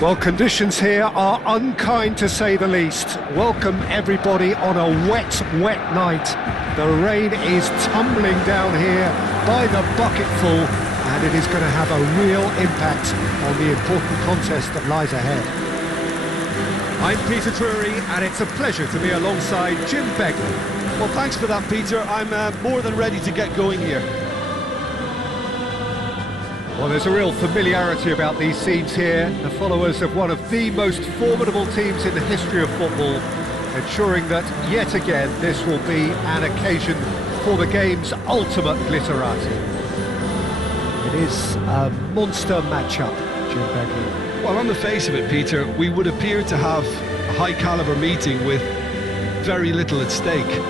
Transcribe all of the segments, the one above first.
Well, conditions here are unkind to say the least. Welcome everybody on a wet, wet night. The rain is tumbling down here by the bucketful, and it is going to have a real impact on the important contest that lies ahead. I'm Peter Drury, and it's a pleasure to be alongside Jim Begley. Well, thanks for that, Peter. I'm more than ready to get going here. Well, there's a real familiarity about these scenes here. The followers of one of the most formidable teams in the history of football, ensuring that, yet again, this will be an occasion for the game's ultimate glitterati. It is a monster matchup, Jim Begley. Well, on the face of it, Peter, we would appear to have a high-caliber meeting with very little at stake.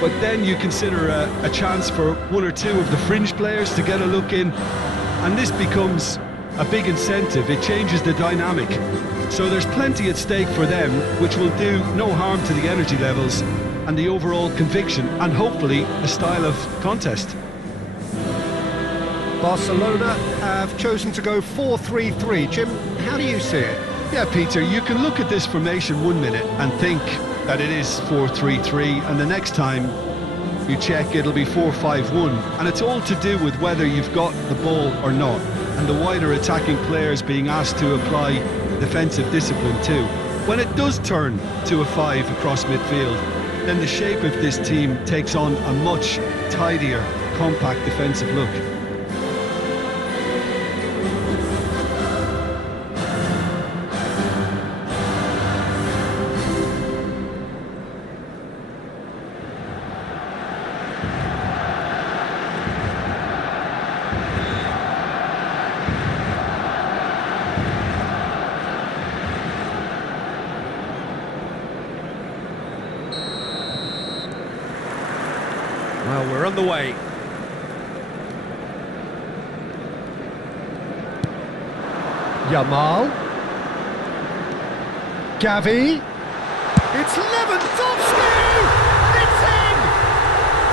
But then you consider a chance for one or two of the fringe players to get a look in, and this becomes a big incentive. It changes the dynamic. So there's plenty at stake for them, which will do no harm to the energy levels and the overall conviction, and hopefully a style of contest. Barcelona have chosen to go 4-3-3. Jim, how do you see it? Yeah, Peter, you can look at this formation 1 minute and think that it is 4-3-3, and the next time you check, it'll be 4-5-1, and it's all to do with whether you've got the ball or not, and the wider attacking players being asked to apply defensive discipline too. When it does turn to a 5 across midfield, then the shape of this team takes on a much tidier, compact defensive look. Well, we're on the way. Yamal. Gavi. It's Lewandowski! It's in!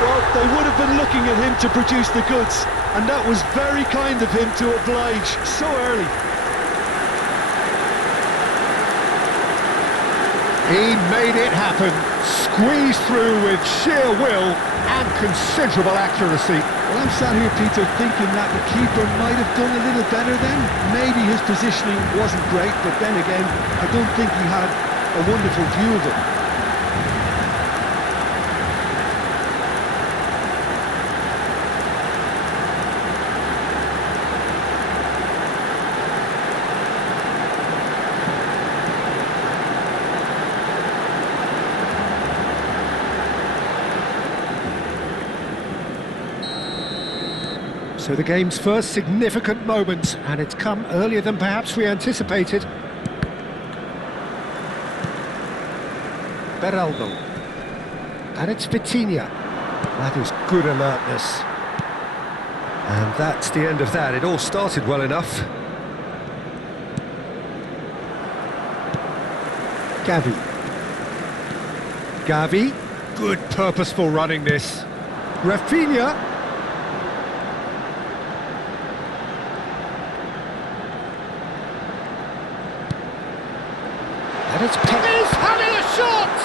Well, they would have been looking at him to produce the goods, and that was very kind of him to oblige so early. He made it happen, squeezed through with sheer will and considerable accuracy. Well, I'm sat here, Peter, thinking that the keeper might have done a little better then. Maybe his positioning wasn't great, but then again, I don't think he had a wonderful view of it. So the game's first significant moment, and it's come earlier than perhaps we anticipated. Beraldo. And it's Vitinha. That is good alertness. And that's the end of that. It all started well enough. Gavi. Gavi. Good purposeful running this. Rafinha. And it's He's having a shot!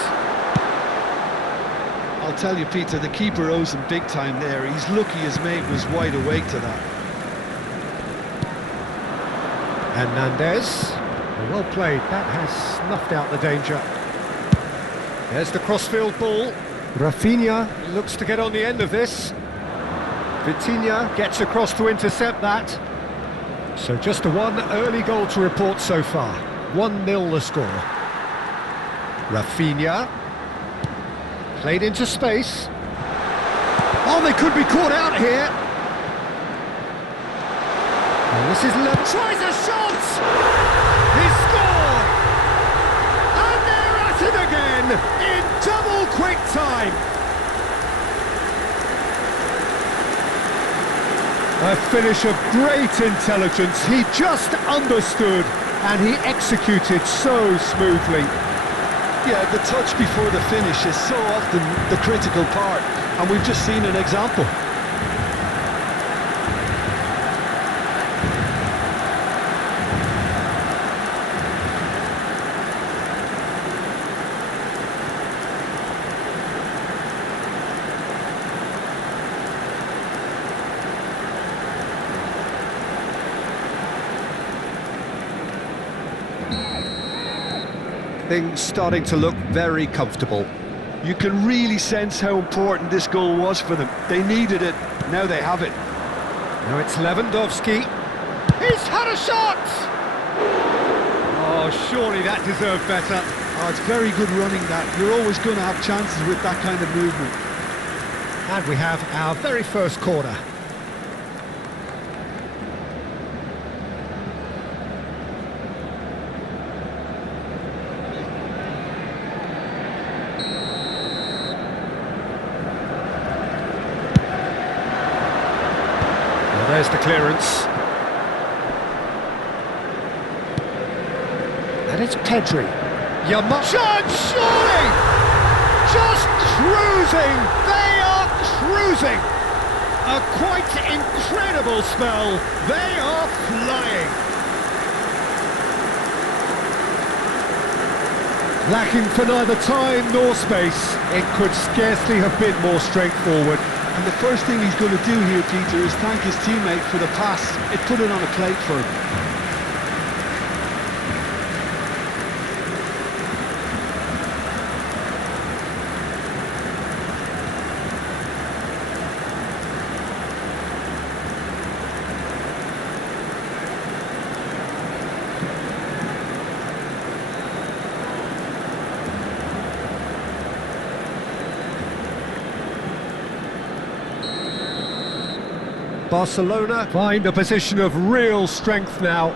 I'll tell you, Peter, the keeper owes him big time there. He's lucky his mate was wide awake to that. Hernandez. Well played. That has snuffed out the danger. There's the crossfield ball. Rafinha looks to get on the end of this. Vitinha gets across to intercept that. So just a one early goal to report so far. 1-0 the score. Rafinha. Played into space. Oh, they could be caught out here. And this is tries a shot! He scored! And they're at it again in double quick time. A finish of great intelligence. He just understood and he executed so smoothly. Yeah, the touch before the finish is so often the critical part, and we've just seen an example. Things starting to look very comfortable. You can really sense how important this goal was for them. They needed it, now they have it. Now it's Lewandowski. He's had a shot! Oh, surely that deserved better. Oh, it's very good running that. You're always going to have chances with that kind of movement. And we have our very first corner. Well, there's the clearance. And it's Pedri. Chance, surely! Just cruising! They are cruising! A quite incredible spell. They are flying. Lacking for neither time nor space. It could scarcely have been more straightforward. And the first thing he's going to do here, Peter, is thank his teammate for the pass. It put it on a plate for him. Barcelona find a position of real strength now.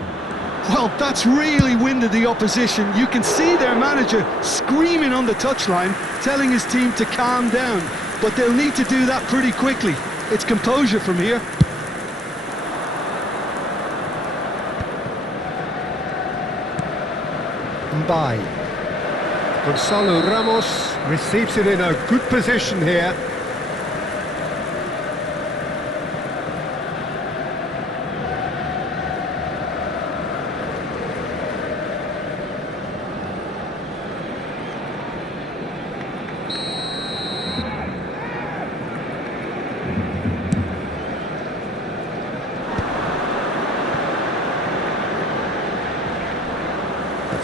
Well, that's really winded the opposition. You can see their manager screaming on the touchline, telling his team to calm down. But they'll need to do that pretty quickly. It's composure from here. Mbai. Gonzalo Ramos receives it in a good position here.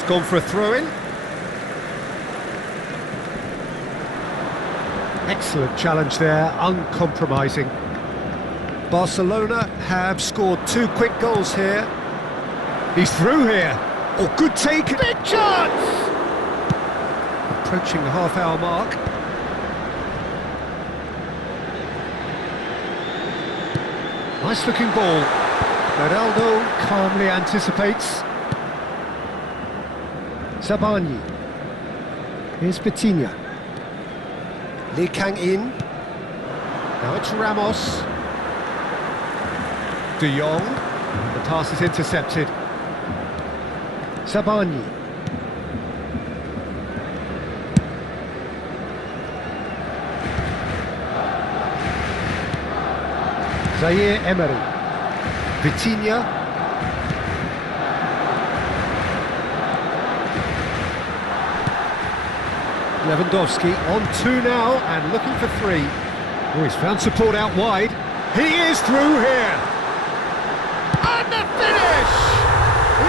Gone for a throw-in. Excellent challenge there, uncompromising. Barcelona have scored 2 quick goals here. He's through here. Oh, good take. Big chance! Approaching the half-hour mark. Nice-looking ball. Ronaldo calmly anticipates. Sabani. Here's Vitinha. Lee Kang-in. Now it's Ramos. De Jong. The pass is intercepted. Sabani. Zaire Emery. Vitinha. Lewandowski on 2 now and looking for 3. Oh, he's found support out wide. He is through here. And the finish!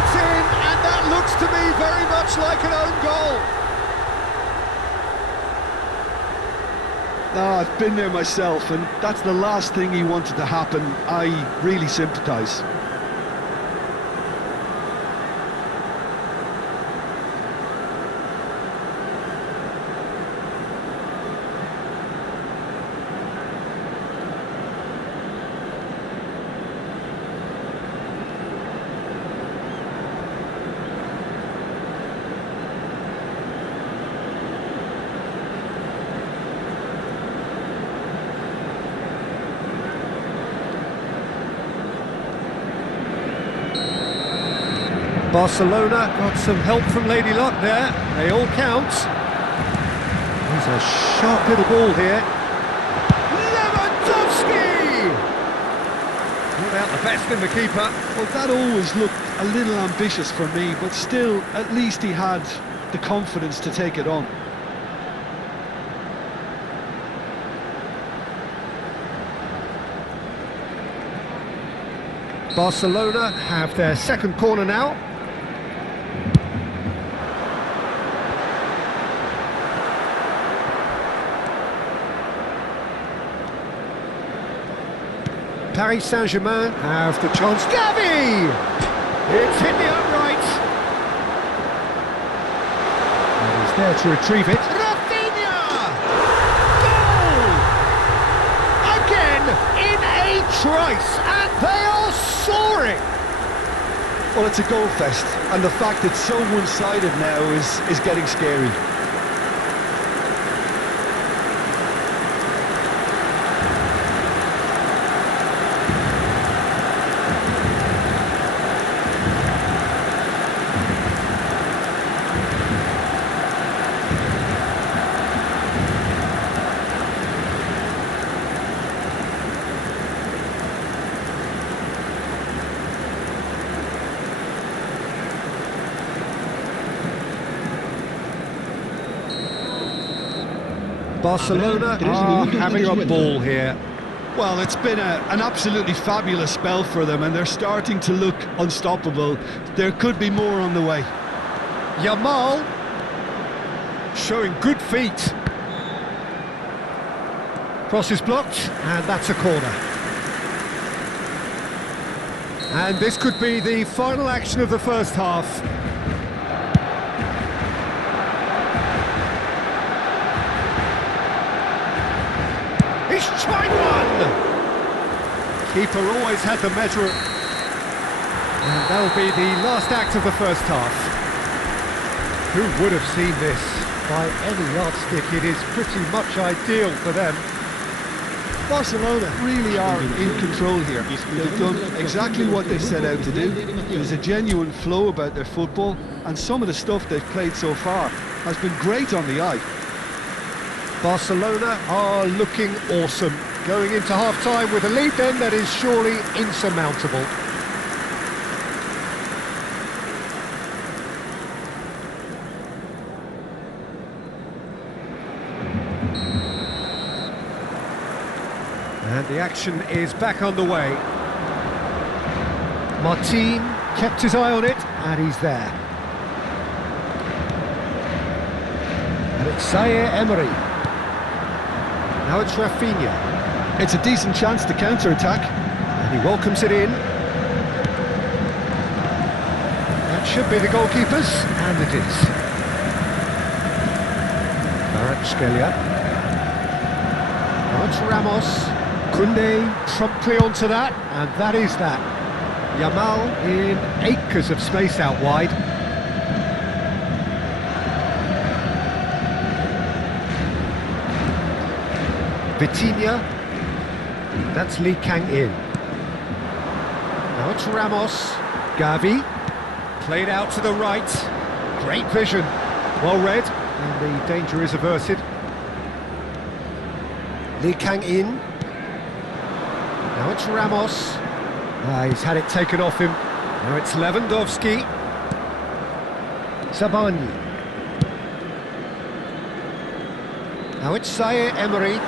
It's in, and that looks to me very much like an own goal. No, I've been there myself, and that's the last thing he wanted to happen. I really sympathise. Barcelona got some help from Lady Luck there. They all count. There's a sharp little ball here. Lewandowski! Not out the best in the keeper. Well, that always looked a little ambitious for me, but still, at least he had the confidence to take it on. Barcelona have their second corner now. Paris Saint-Germain have the chance. Gavi! It's hit the upright. And he's there to retrieve it. Rafinha! Goal! Again in a trice, and they are soaring. Well, it's a goal fest, and the fact it's so one-sided now is getting scary. Barcelona are having a ball here. Well, it's been an absolutely fabulous spell for them, and they're starting to look unstoppable. There could be more on the way. Yamal showing good feet. Cross is blocked, and that's a corner. And this could be the final action of the first half. He's tried one! Keeper always had the measure. And that'll be the last act of the first half. Who would have seen this? By any yardstick, it is pretty much ideal for them. Barcelona really are in control here. They've done exactly what they set out to do. There's a genuine flow about their football, and some of the stuff they've played so far has been great on the eye. Barcelona are looking awesome. Going into half-time with a lead then that is surely insurmountable. And the action is back underway. Martin kept his eye on it, and he's there. And it's Zaire Emery. Now it's Rafinha. It's a decent chance to counter-attack. And he welcomes it in. That should be the goalkeepers, and it is. Kvaratskhelia. Now it's Ramos. Koundé promptly onto that, and that is that. Yamal in acres of space out wide. Vitinha, that's Lee Kang-in. Now it's Ramos, Gavi, played out to the right, great vision, well read, and the danger is averted. Lee Kang-in, now it's Ramos, he's had it taken off him, now it's Lewandowski, Sabani, now it's Zaire Emery.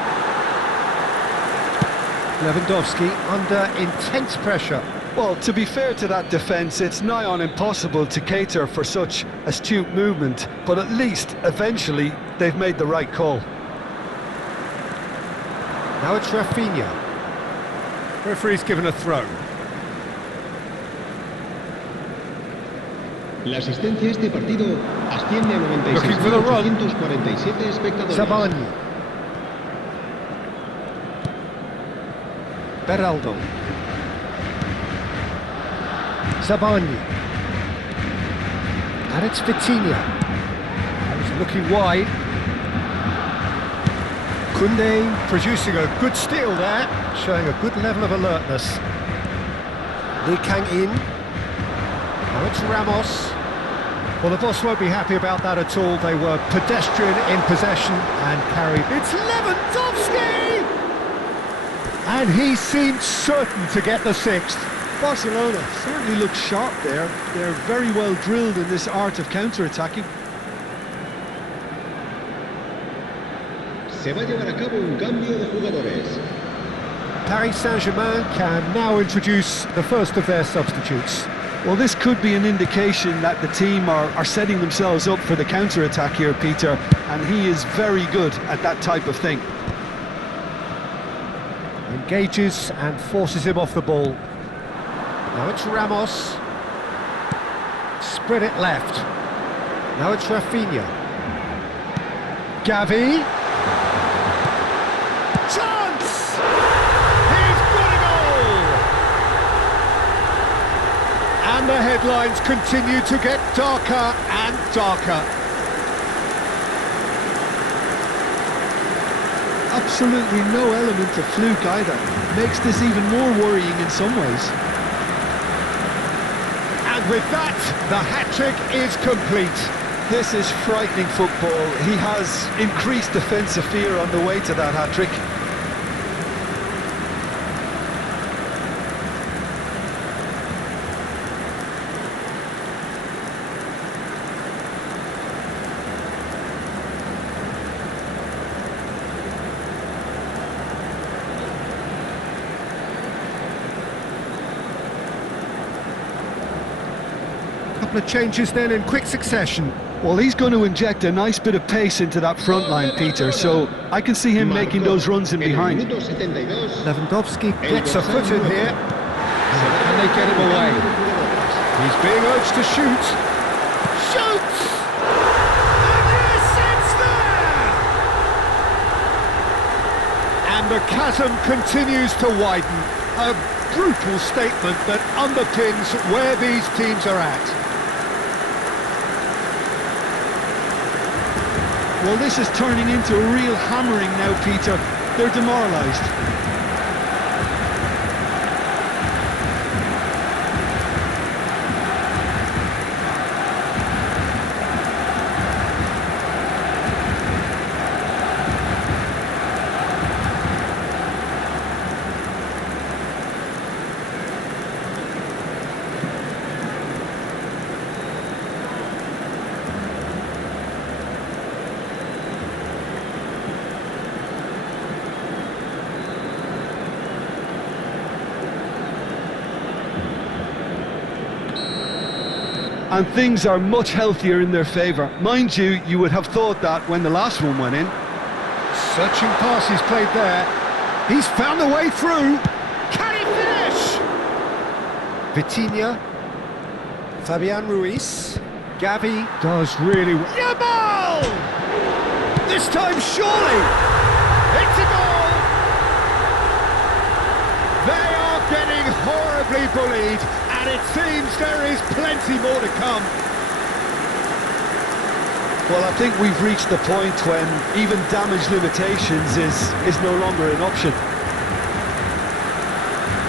Lewandowski under intense pressure. Well, to be fair to that defence, it's nigh on impossible to cater for such astute movement, but at least, eventually, they've made the right call. Now it's Rafinha. Referee's given a throw. La asistencia a este partido asciende a Looking for the run. 96.847 espectadores. Sabani. Beraldo. Sabani. And it's Vitinha. He's looking wide. Koundé producing a good steal there, showing a good level of alertness. Lee Kang-in. Now it's Ramos. Well, the boss won't be happy about that at all. They were pedestrian in possession and carried. It's Lewandowski! And he seemed certain to get the sixth. Barcelona certainly looks sharp there. They're very well drilled in this art of counter-attacking. Se va a llevar a cabo un cambio de jugadores. Paris Saint-Germain can now introduce the first of their substitutes. Well, this could be an indication that the team are setting themselves up for the counter-attack here, Peter, and he is very good at that type of thing. Engages and forces him off the ball. Now it's Ramos. Spread it left. Now it's Rafinha. Gavi. Chance! He's got a goal! And the headlines continue to get darker and darker. Absolutely no element of fluke either. Makes this even more worrying in some ways. And with that, the hat-trick is complete. This is frightening football. He has increased defensive fear on the way to that hat-trick. Couple of changes then in quick succession. Well, he's going to inject a nice bit of pace into that front line, Peter, so I can see him making those runs in behind. Lewandowski gets a foot in here, and they get him away. He's being urged to shoot. Shoots! And yes, it's there! And the chasm continues to widen. A brutal statement that underpins where these teams are at. Well, this is turning into a real hammering now, Peter. They're demoralised. And things are much healthier in their favour. Mind you, you would have thought that when the last one went in. Searching pass he's played there. He's found a way through. Can he finish? Vitinha. Fabian Ruiz. Gavi does really well. Yamal! This time surely. It's a goal. They are getting horribly bullied. And it seems there is plenty more to come. Well, I think we've reached the point when even damage limitations is no longer an option.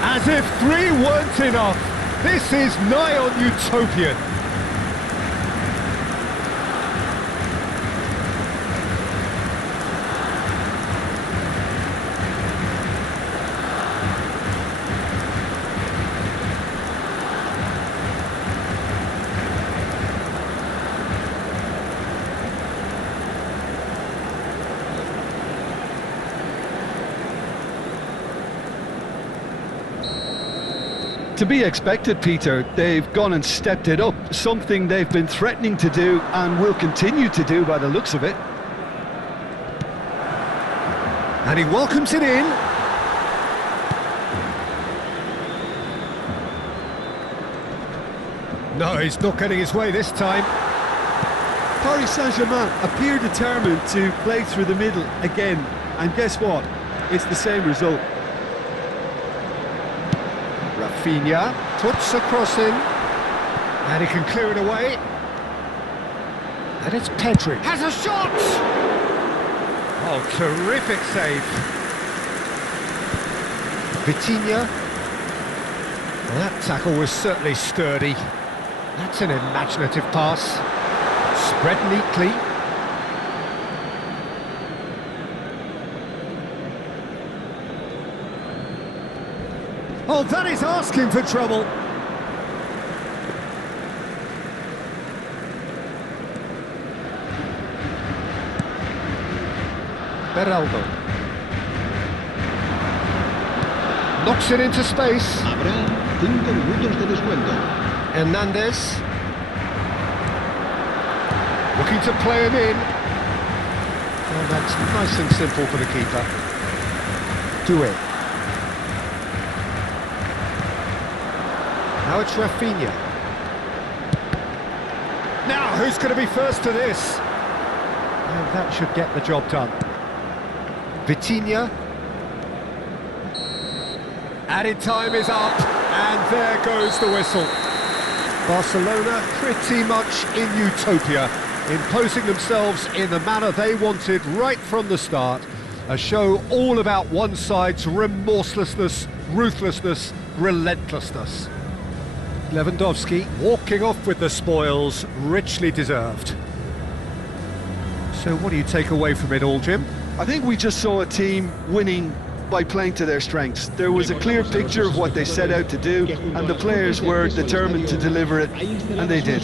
As if 3 weren't enough, this is nigh on utopian. To be expected, Peter. They've gone and stepped it up, something they've been threatening to do and will continue to do by the looks of it. And he welcomes it in. No, he's not getting his way this time. Paris Saint-Germain appear determined to play through the middle again, and guess what? It's the same result. Rafinha puts a cross in, and he can clear it away. And it's Pedri. Has a shot! Oh, terrific save. Vitinha. Well, that tackle was certainly sturdy. That's an imaginative pass. Spread neatly. Oh, that is asking for trouble. Beraldo. Knocks it into space. Habrá 5 minutos de descuento. Hernandez. Looking to play him in. Oh, that's nice and simple for the keeper. Do it. Now it's Rafinha. Now, who's going to be first to this? And that should get the job done. Vitinha. Added time is up, and there goes the whistle. Barcelona pretty much in utopia, imposing themselves in the manner they wanted right from the start. A show all about one side's remorselessness, ruthlessness, relentlessness. Lewandowski walking off with the spoils, richly deserved. So what do you take away from it all, Jim? I think we just saw a team winning by playing to their strengths. There was a clear picture of what they set out to do, and the players were determined to deliver it, and they did.